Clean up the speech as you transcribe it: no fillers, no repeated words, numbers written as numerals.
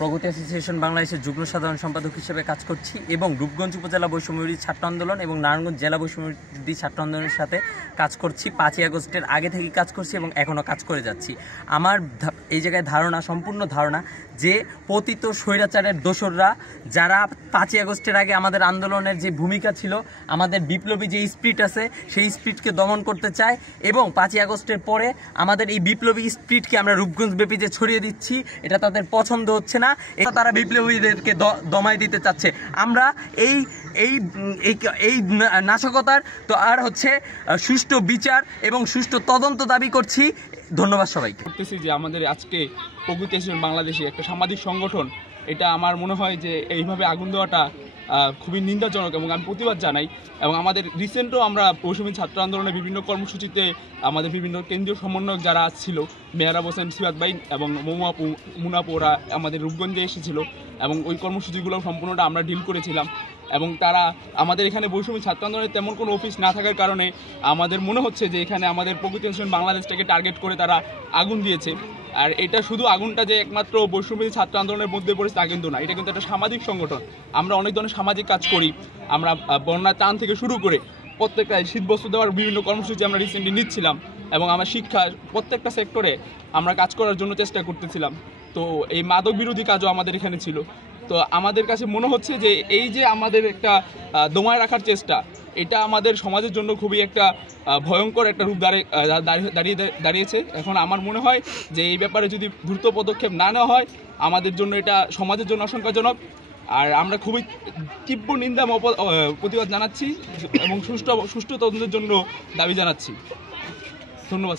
প্রগতি association বাংলাদেশের যুগ্ম সাধারণ সম্পাদক হিসেবে কাজ করছি এবং রূপগঞ্জ উপজেলা বৈষম্যবিরোধী ছাত্র আন্দোলন এবং নারায়ণগঞ্জ জেলা বৈষম্যবিরোধী ছাত্র আন্দোলনের সাথে কাজ করছি। 5ই আগস্টের আগে থেকেই কাজ করছি এবং এখনও কাজ করে যাচ্ছি। আমার এই জায়গায় ধারণা, সম্পূর্ণ ধারণা যে পতিত স্বৈরাচারের দোসররা যারা 5ই আগস্টের আগে আমাদের আন্দোলনের যে ভূমিকা ছিল, আমাদের বিপ্লবী যে স্পিরিট আছে সেই স্পিরিটকে দমন করতে চায় এবং 5ই আগস্টের পরে আমাদের এই বিপ্লবী স্পিরিটকে আমরা রূপগঞ্জ ব্যাপী যে ছড়িয়ে দিচ্ছি এটা তাদের পছন্দ হচ্ছে না। এটা তারা বিপ্লবীদেরকে দমায় দিতে চাচ্ছে। আমরা এই এই এই নাশকতার তো আর হচ্ছে সুষ্ঠু বিচার এবং সুষ্ঠু তদন্ত দাবি করছি। ধন্যবাদ সবাইকে। করতেছি যে আমাদের আজকে প্রগতি অ্যাসোসিয়েশন বাংলাদেশে একটা সামাজিক সংগঠন, এটা আমার মনে হয় যে এইভাবে আগুন দেওয়াটা খুবই নিন্দাজনক এবং আমি প্রতিবাদ জানাই। এবং আমাদের রিসেন্টও আমরা বৈষম্য ছাত্র আন্দোলনের বিভিন্ন কর্মসূচিতে আমাদের বিভিন্ন কেন্দ্রীয় সমন্বয়ক যারা ছিল, মেহরাব হোসেন, সিবাত ভাই এবং মুনাপু, ওরা আমাদের রূপগঞ্জে এসেছিল এবং ওই কর্মসূচিগুলো সম্পূর্ণটা আমরা ডিল করেছিলাম। এবং তারা আমাদের এখানে বৈষম্য ছাত্র আন্দোলনের তেমন কোনো অফিস না থাকার কারণে আমাদের মনে হচ্ছে যে এখানে আমাদের প্রগতি অ্যাসোসিয়েশন বাংলাদেশটাকে টার্গেট করে তারা আগুন দিয়েছে। আর এটা শুধু আগুনটা যে একমাত্র বৈষম্যবিরোধী ছাত্র আন্দোলনের মধ্যে পড়েছে তা কিন্তু না, এটা কিন্তু একটা সামাজিক সংগঠন। আমরা অনেক ধরনের সামাজিক কাজ করি। আমরা বন্যা ত্রাণ থেকে শুরু করে প্রত্যেকটা শীতবস্ত্র দেওয়ার বিভিন্ন কর্মসূচি আমরা রিসেন্টলি নিচ্ছিলাম এবং আমার শিক্ষা প্রত্যেকটা সেক্টরে আমরা কাজ করার জন্য চেষ্টা করতেছিলাম। তো এই মাদক বিরোধী কাজও আমাদের এখানে ছিল। তো আমাদের কাছে মনে হচ্ছে যে এই যে আমাদের একটা দমায় রাখার চেষ্টা, এটা আমাদের সমাজের জন্য খুবই একটা ভয়ঙ্কর একটা রূপ দাঁড়িয়েছে। এখন আমার মনে হয় যে এই ব্যাপারে যদি দ্রুত পদক্ষেপ না নেওয়া হয় আমাদের জন্য এটা সমাজের জন্য আশঙ্কাজনক। আর আমরা খুবই তীব্র নিন্দা প্রতিবাদ জানাচ্ছি এবং সুষ্ঠু তদন্তের জন্য দাবি জানাচ্ছি। ধন্যবাদ।